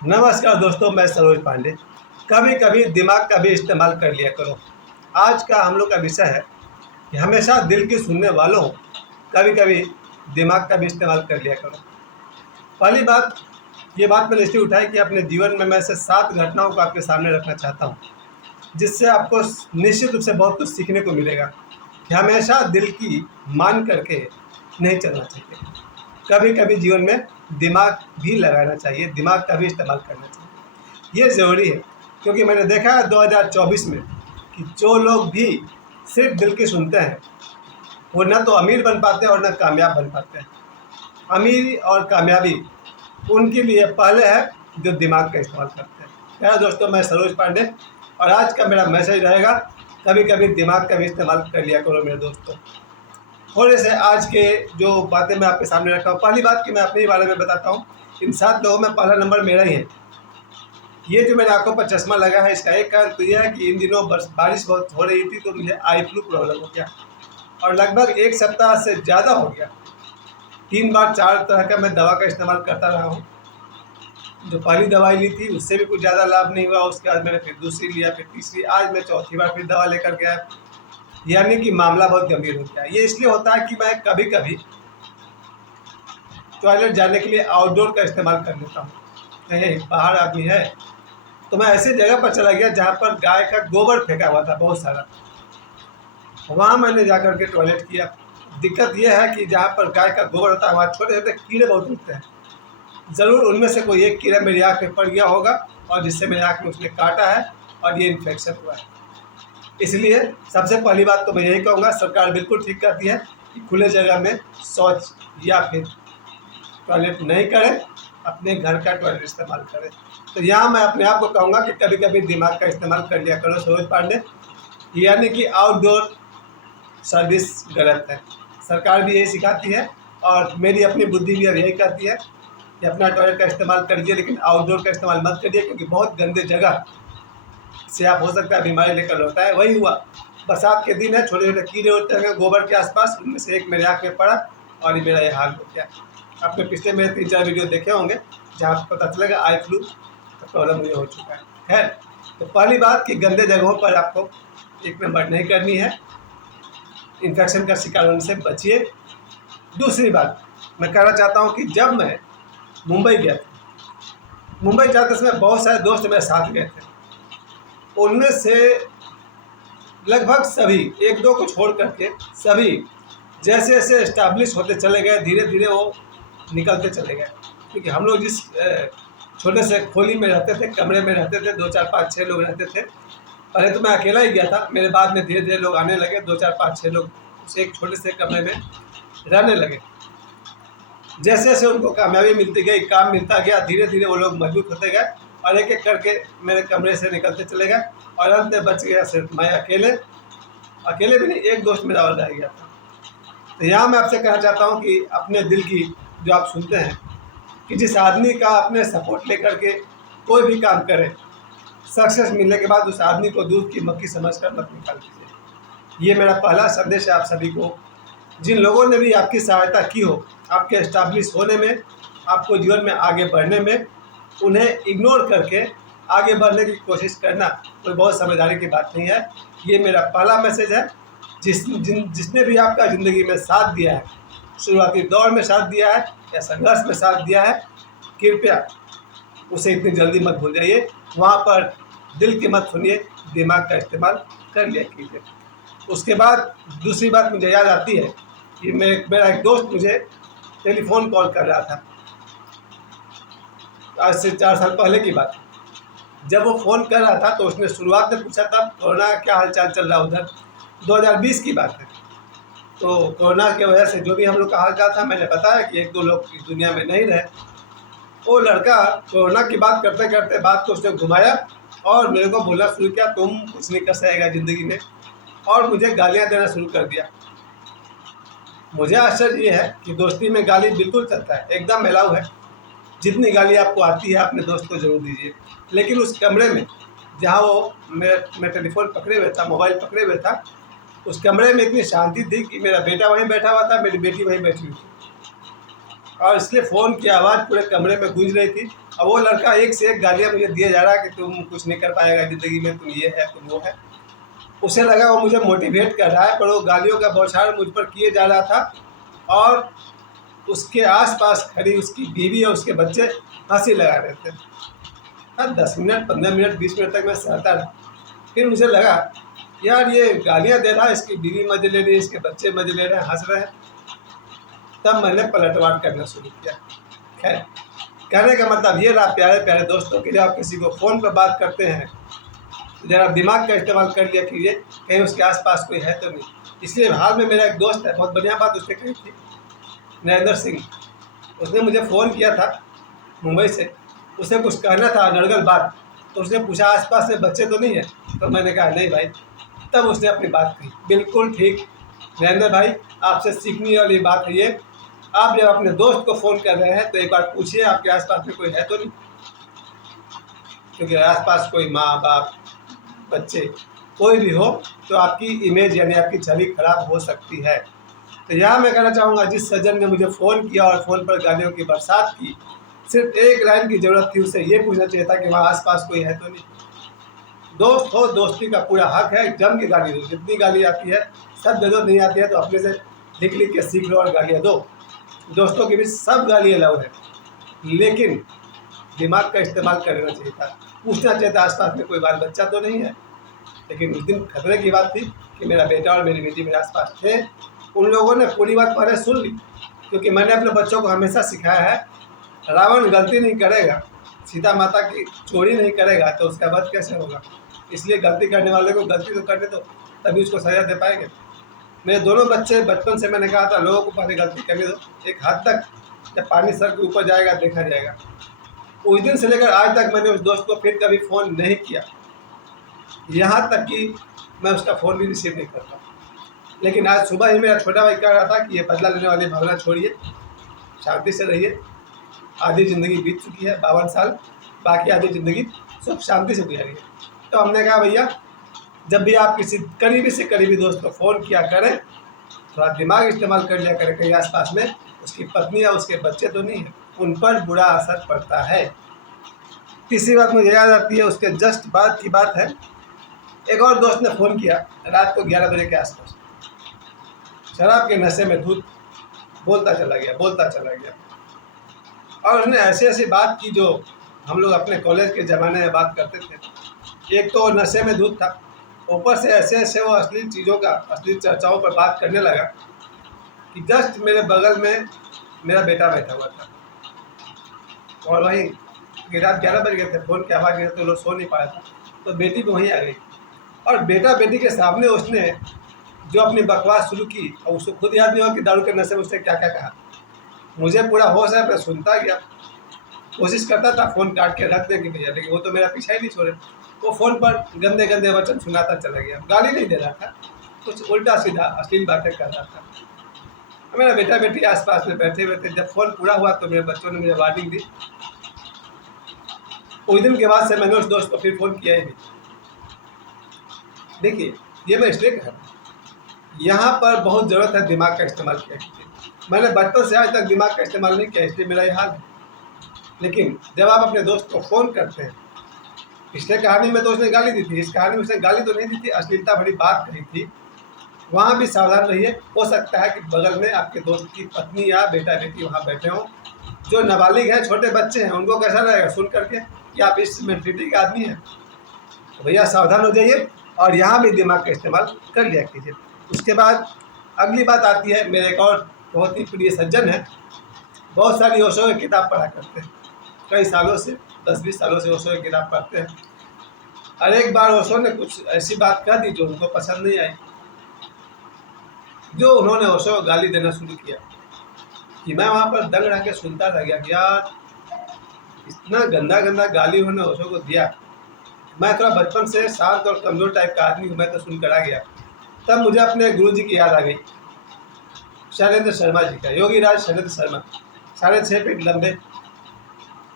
नमस्कार दोस्तों, मैं सरोज पांडे। कभी कभी दिमाग का भी इस्तेमाल कर लिया करो। आज का हम लोग का विषय है कि हमेशा दिल की सुनने वालों कभी कभी दिमाग का भी इस्तेमाल कर लिया करो। पहली बात, ये बात मैंने इसलिए उठाई कि अपने जीवन में मैं ऐसे 7 घटनाओं को आपके सामने रखना चाहता हूँ जिससे आपको निश्चित रूप से बहुत कुछ सीखने को मिलेगा कि हमेशा दिल की मान करके नहीं चलना चाहिए। कभी कभी जीवन में दिमाग भी लगाना चाहिए, दिमाग का भी इस्तेमाल करना चाहिए। ये ज़रूरी है क्योंकि मैंने देखा है 2024 में कि जो लोग भी सिर्फ दिल की सुनते हैं वो ना तो अमीर बन पाते हैं और ना कामयाब बन पाते हैं। अमीरी और कामयाबी उनके लिए पहले है जो दिमाग का इस्तेमाल करते हैं। मेरा दोस्तों, मैं सरोज पांडे और आज का मेरा मैसेज रहेगा, कभी कभी दिमाग का भी इस्तेमाल कर लिया करो मेरे दोस्तों। थोड़े से आज के जो बातें मैं आपके सामने रखा हूँ। पहली बात कि मैं अपने ही बारे में बताता हूँ। इन 7 लोगों में पहला नंबर मेरा ही है। ये जो मेरे आंखों पर चश्मा लगा है, इसका एक कारण तो यह है कि इन दिनों बारिश बहुत हो रही थी तो मुझे आई फ्लू प्रॉब्लम हो गया और लगभग 1 सप्ताह से ज़्यादा हो गया। 3 बार 4 तरह का मैं दवा का इस्तेमाल करता रहा हूँ। जो पहली दवाई ली थी उससे भी कुछ ज़्यादा लाभ नहीं हुआ। उसके बाद मैंने फिर दूसरी लिया, फिर तीसरी, आज मैं चौथी बार फिर दवा लेकर गया। यानी कि मामला बहुत गंभीर हो गया। ये इसलिए होता है कि मैं कभी कभी टॉयलेट जाने के लिए आउटडोर का इस्तेमाल कर लेता हूँ। कहीं बाहर आदमी है तो मैं ऐसी जगह पर चला गया जहाँ पर गाय का गोबर फेंका हुआ था बहुत सारा, वहाँ मैंने जा कर के टॉयलेट किया। दिक्कत यह है कि जहाँ पर गाय का गोबर होता है वहाँ छोटे छोटे कीड़े बहुत उगते हैं। ज़रूर उनमें से कोई एक कीड़ा मेरी आँख में पड़ गया होगा और जिससे मेरी आँख में उसने काटा है और ये इन्फेक्शन हुआ है। इसलिए सबसे पहली बात तो मैं यही कहूँगा, सरकार बिल्कुल ठीक करती है कि खुले जगह में शौच या फिर टॉयलेट नहीं करें, अपने घर का टॉयलेट इस्तेमाल करें। तो यहाँ मैं अपने आप को कहूँगा कि कभी कभी दिमाग का इस्तेमाल कर लिया करो सरोज पांडे। यानी कि आउटडोर सर्विस गलत है, सरकार भी यही सिखाती है और मेरी अपनी बुद्धि भी अब यही कहती है कि अपना टॉयलेट का इस्तेमाल करिए लेकिन आउटडोर का इस्तेमाल मत करिए, क्योंकि बहुत गंदे जगह से आप हो सकता है बीमारी लेकर लौटा है। वही हुआ, बरसात के दिन है, छोटे छोटे कीड़े होते हैं गोबर के आसपास, उनमें से एक मेरे आँख में पड़ा और ये मेरा ये हाल हो गया। आपने पिछले मेरे 3-4 वीडियो देखे होंगे जहाँ पता चलेगा आई फ्लू का प्रॉब्लम मुझे हो चुका है। खैर, तो पहली बात कि गंदे जगहों पर आपको 1 नंबर नहीं करनी है, इन्फेक्शन का शिकार होने से बचिए। दूसरी बात मैं कहना चाहता हूँ कि जब मैं मुंबई गया था, मुंबई जाते समय बहुत सारे दोस्त मेरे साथ गए थे। उनमें से लगभग सभी, 1-2 को छोड़ करके सभी जैसे जैसे इस्टेब्लिश होते चले गए धीरे धीरे वो निकलते चले गए। क्योंकि हम लोग जिस छोटे से खोली में रहते थे, कमरे में रहते थे, 2, 4, 5, 6 लोग रहते थे। पहले तो मैं अकेला ही गया था, मेरे बाद में धीरे धीरे लोग आने लगे, 2, 4, 5, 6 लोग उस एक छोटे से कमरे में रहने लगे। जैसे जैसे उनको कामयाबी मिलती गई, काम मिलता गया, धीरे धीरे वो लोग मजबूत होते गए और एक एक करके मेरे कमरे से निकलते चले गए और अंत में बच गया सिर्फ मैं अकेले। अकेले भी नहीं, एक दोस्त मेरा और रह गया था। तो यहाँ मैं आपसे कहना चाहता हूँ कि अपने दिल की जो आप सुनते हैं कि जिस आदमी का अपने सपोर्ट लेकर के कोई भी काम करे, सक्सेस मिलने के बाद उस आदमी को दूध की मक्खी समझकर मत निकाल दीजिए। ये मेरा पहला संदेश है आप सभी को। जिन लोगों ने भी आपकी सहायता की हो आपके एस्टैब्लिश होने में, आपको जीवन में आगे बढ़ने में, उन्हें इग्नोर करके आगे बढ़ने की कोशिश करना कोई बहुत समझदारी की बात नहीं है। ये मेरा पहला मैसेज है। जिसने भी आपका ज़िंदगी में साथ दिया है, शुरुआती दौर में साथ दिया है या संघर्ष में साथ दिया है, कृपया उसे इतनी जल्दी मत भूल जाइए। वहाँ पर दिल की मत सुनिए, दिमाग का इस्तेमाल कर लिया कीजिए। उसके बाद दूसरी बात मुझे याद आती है कि मेरा एक दोस्त मुझे टेलीफोन कॉल कर रहा था, आज से 4 साल पहले की बात। जब वो फ़ोन कर रहा था तो उसने शुरुआत में पूछा था कोरोना का क्या हाल चाल चल रहा है उधर। 2020 की बात है। तो कोरोना की वजह से जो भी हम लोग का हाल चाल था मैंने बताया कि 1-2 लोग इस दुनिया में नहीं रहे। वो लड़का कोरोना की बात करते करते बात को उसने घुमाया और मेरे को बोलना शुरू किया, तुम कुछ नहीं कर सकेगा ज़िंदगी में, और मुझे गालियाँ देना शुरू कर दिया। मुझे आश्चर्य ये है कि दोस्ती में गाली बिल्कुल चलता है, एकदम अलाउ है। जितनी गाली आपको आती है अपने दोस्त को जरूर दीजिए। लेकिन उस कमरे में जहाँ वो मैं टेलीफोन पकड़े हुए था, मोबाइल पकड़े हुए था, उस कमरे में इतनी शांति थी कि मेरा बेटा वहीं बैठा हुआ था, मेरी बेटी वहीं बैठी हुई थी और इसलिए फ़ोन की आवाज़ पूरे कमरे में गूंज रही थी और वो लड़का एक से एक गालियाँ मुझे दिए जा रहा है कि तुम कुछ नहीं कर पाएगा ज़िंदगी में, तुम ये है तुम वो है। उसे लगा वो मुझे मोटिवेट कर रहा है, पर वो गालियों का बौछार मुझ पर किए जा रहा था और उसके आसपास खड़ी उसकी बीवी और उसके बच्चे हंसी लगा रहे थे। हाँ, 10 मिनट 15 मिनट 20 मिनट तक मैं सहता रहा। फिर मुझे लगा यार ये गालियाँ दे रहा है, इसकी बीवी मजे ले रही है, इसके बच्चे मजे ले रहे हैं, हंस रहे हैं। तब मैंने पलटवार करना शुरू किया। खैर, कहने का मतलब ये रहा प्यारे प्यारे दोस्तों कि जब आप किसी को फ़ोन पर बात करते हैं तो ज़रा दिमाग का इस्तेमाल कर लिया कीजिए, कहीं उसके आसपास कोई है तो नहीं। इसलिए हाल में मेरा एक दोस्त है, बहुत बढ़िया बात उसने कही थी, नरेंद्र सिंह। उसने मुझे फ़ोन किया था मुंबई से, उसे कुछ कहना था नड़गल बात, तो उसने पूछा आसपास में बच्चे तो नहीं है, तो मैंने कहा नहीं भाई। तब उसने अपनी बात कही, बिल्कुल ठीक नरेंद्र भाई, आपसे सीखने वाली बात है ये। आप जब अपने दोस्त को फ़ोन कर रहे हैं तो एक बार पूछिए आपके आसपास में कोई है तो नहीं, क्योंकि आसपास कोई माँ बाप बच्चे कोई भी हो तो आपकी इमेज यानी आपकी छवि खराब हो सकती है। तो यहाँ मैं कहना चाहूँगा, जिस सज्जन ने मुझे फ़ोन किया और फ़ोन पर गालियों की बरसात की, सिर्फ एक लाइन की ज़रूरत थी, उसे ये पूछना चाहिए था कि वहाँ आसपास कोई है तो नहीं। दोस्त हो, दोस्ती का पूरा हक है, जम के गाली दो, जितनी गाली आती है सब दे दो, नहीं आती है तो अपने से लिख लिख के सीख लो और गालियाँ दो। दोस्तों के बीच सब गालियाँ अलाउ है, लेकिन दिमाग का इस्तेमाल कर लेना चाहिए था। पूछना चाहिए था आसपास में कोई बाल बच्चा तो नहीं है। लेकिन उस दिन खतरे की बात थी कि मेरा बेटा और मेरी बेटी मेरे आसपास थे। उन लोगों ने पूरी बात पहले सुन ली, क्योंकि मैंने अपने बच्चों को हमेशा सिखाया है, रावण गलती नहीं करेगा, सीता माता की चोरी नहीं करेगा तो उसका वध कैसे होगा। इसलिए गलती करने वाले को गलती तो करने दो, तभी उसको सजा दे पाएंगे। मेरे दोनों बच्चे बचपन से मैंने कहा था लोगों को पहले गलती करने दो, एक हद तक जब पानी सर के ऊपर जाएगा देखा जाएगा। उस दिन से लेकर आज तक मैंने उस दोस्त को फिर कभी फ़ोन नहीं किया, यहाँ तक कि मैं उसका फ़ोन भी रिसीव नहीं करता। लेकिन आज सुबह ही मेरा छोटा भाई कह रहा था कि ये बदला लेने वाली भावना छोड़िए, शांति से रहिए, आधी ज़िंदगी बीत चुकी है 52 साल, बाकी आधी ज़िंदगी सुख शांति से गुजारिए। तो हमने कहा भैया, जब भी आप किसी करीबी से करीबी दोस्त को फ़ोन किया करें, थोड़ा दिमाग इस्तेमाल कर लिया करें, कहीं आसपास में उसकी पत्नी या उसके बच्चे तो नहीं हैं, उन पर बुरा असर पड़ता है। तीसरी बात मुझे याद आती है, उसके जस्ट बाद की बात है। एक और दोस्त ने फ़ोन किया रात को 11 बजे के आसपास, शराब के नशे में धुत बोलता चला गया और उसने ऐसी ऐसी बात की जो हम लोग अपने कॉलेज के ज़माने में बात करते थे। एक तो नशे में धुत था, ऊपर से ऐसे ऐसे वो अश्लील चीज़ों का, अश्लील चर्चाओं पर बात करने लगा कि जस्ट मेरे बगल में मेरा बेटा बैठा हुआ था और वहीं रात 11 बज गए थे, फ़ोन की आवाज़ गई तो लोग सो नहीं पाया था, तो बेटी भी वहीं आ गई और बेटा बेटी के सामने उसने जो अपनी बकवास शुरू की, और उसको खुद याद नहीं हुआ कि दारू के नशे में उसने क्या क्या कहा। मुझे पूरा होश है, मैं सुनता गया, कोशिश करता था फ़ोन काट के रख दे कि भैया, लेकिन वो तो मेरा पीछा ही नहीं छोड़े। वो फ़ोन पर गंदे गंदे वचन सुनाता चला गया, गाली नहीं दे रहा था, कुछ उल्टा सीधा अश्लील बातें कर रहा था। मेरा बेटा बेटी आसपास में बैठे हुए थे। जब फ़ोन पूरा हुआ तो मेरे बच्चों ने मुझे वार्निंग दी। उस दिन के बाद से मैंने उस दोस्त को फिर फ़ोन किया ही नहीं। देखिए, ये मैं इसलिए कह रहा हूँ, यहाँ पर बहुत ज़रूरत है दिमाग का इस्तेमाल किया कीजिए। मैंने बचपन से आज तक दिमाग का इस्तेमाल नहीं किया, इसलिए मेरा ये हाल है। लेकिन जब आप अपने दोस्त को फ़ोन करते हैं, पिछले कहानी में तो उसने गाली दी थी, इस कहानी में उसने गाली तो नहीं दी थी, अश्लीलता भरी बात कही थी, वहाँ भी सावधान रहिए। हो सकता है कि बगल में आपके दोस्त की पत्नी या बेटा बेटी वहाँ बैठे हों, जो नाबालिग हैं, छोटे बच्चे हैं, उनको कैसा रहेगा सुन करके कि आप इस मेंटलिटी के आदमी हैं। तो भैया सावधान हो जाइए और यहाँ भी दिमाग का इस्तेमाल कर लिया कीजिए। उसके बाद अगली बात आती है, मेरे एक और बहुत ही प्रिय सज्जन हैं, बहुत सारी ओशो की किताब पढ़ा करते हैं, कई सालों से 10-20 सालों से ओशो की किताब पढ़ते हैं। और एक बार ओशो ने कुछ ऐसी बात कह दी जो उनको पसंद नहीं आई, जो उन्होंने ओशो को गाली देना शुरू किया कि मैं वहाँ पर दंग रह के सुनता रह गया कि यार इतना गंदा गंदा गाली उन्होंने ओशो को दिया। मैं थोड़ा बचपन से शांत और कमज़ोर टाइप का आदमी हूँ, मैं तो सुनकर आ गया। तब मुझे अपने गुरुजी की याद आ गई, शैलेंद्र शर्मा जी का, योगी राज शैलेंद्र शर्मा, 6.5 फीट लंबे,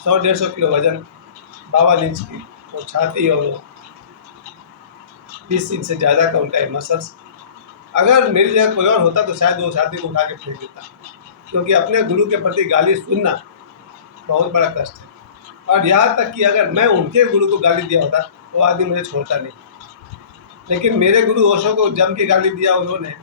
100-150 किलो वजन, 52 इंच की वो छाती और 20 इंच से ज़्यादा का उनका मसल्स। अगर मेरी जगह कोई और होता तो शायद वो छाती को उठा के फेंक देता, क्योंकि अपने गुरु के प्रति गाली सुनना बहुत बड़ा कष्ट है। और यहाँ तक कि अगर मैं उनके गुरु को गाली दिया होता वो आदमी मुझे छोड़ता नहीं, लेकिन मेरे गुरु ओशो को जम के गाली दिया उन्होंने,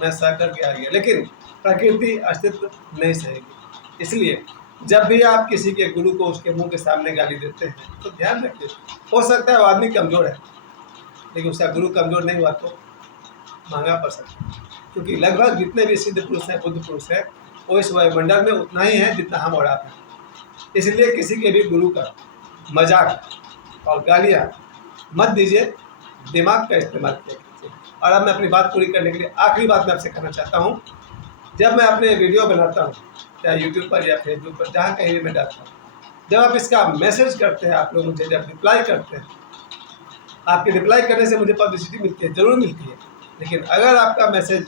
मैं सह करके आ गया। लेकिन प्रकृति अस्तित्व नहीं सहेगी। इसलिए जब भी आप किसी के गुरु को उसके मुंह के सामने गाली देते हैं तो ध्यान रखिए, हो सकता है वो आदमी कमज़ोर है, लेकिन उसका गुरु कमज़ोर नहीं हुआ तो महंगा पड़ सकता है। क्योंकि लगभग जितने भी सिद्ध पुरुष हैं, बुद्ध पुरुष हैं, वो इस वायुमंडल में उतना ही है जितना हम और आप हैं। इसलिए किसी के भी गुरु का मजाक और गालियाँ मत दीजिए, दिमाग का इस्तेमाल किया कीजिए। और अब मैं अपनी बात पूरी करने के लिए आखिरी बात मैं आपसे कहना चाहता हूँ। जब मैं अपने वीडियो बनाता हूँ, चाहे यूट्यूब पर या फेसबुक पर, जहाँ कहीं भी मैं डालता हूँ, जब आप इसका मैसेज करते हैं, आप लोग मुझे जब रिप्लाई करते हैं, आपके रिप्लाई करने से मुझे पब्लिसिटी मिलती है, ज़रूर मिलती है। लेकिन अगर आपका मैसेज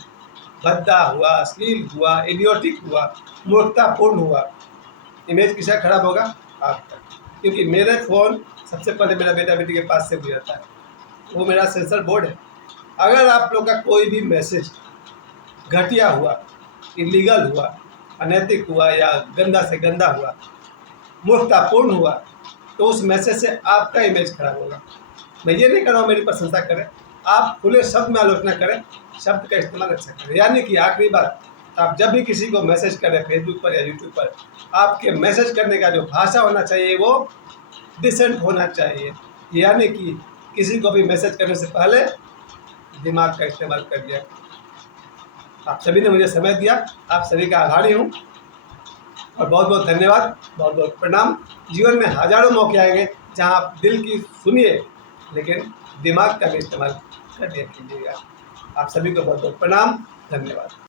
भद्दा हुआ, अश्लील हुआ, इडियोटिक हुआ, मूर्खतापूर्ण हुआ, इमेज किसका खराब होगा? आपका। क्योंकि मेरे फ़ोन सबसे पहले मेरा बेटा बेटी के पास से गुजरता है, वो मेरा सेंसर बोर्ड है। अगर आप लोग का कोई भी मैसेज घटिया हुआ, इलीगल हुआ, अनैतिक हुआ या गंदा से गंदा हुआ, मूर्खतापूर्ण हुआ, तो उस मैसेज से आपका इमेज खराब होगा। मैं ये नहीं कर रहा हूँ मेरी प्रशंसा करें, आप खुले शब्द में आलोचना करें, शब्द का इस्तेमाल अच्छा करें। यानी कि आखिरी बात, आप जब भी किसी को मैसेज करें फेसबुक पर या यूट्यूब पर, आपके मैसेज करने का जो भाषा होना चाहिए वो डिसेंट होना चाहिए। यानी कि किसी को भी मैसेज करने से पहले दिमाग का इस्तेमाल कर दिया। आप सभी ने मुझे समय दिया, आप सभी का आभारी हूँ और बहुत बहुत धन्यवाद, बहुत बहुत प्रणाम। जीवन में हज़ारों मौके आएंगे जहाँ आप दिल की सुनिए, लेकिन दिमाग का भी इस्तेमाल कर दिया कीजिएगा। आप सभी को बहुत बहुत प्रणाम, धन्यवाद।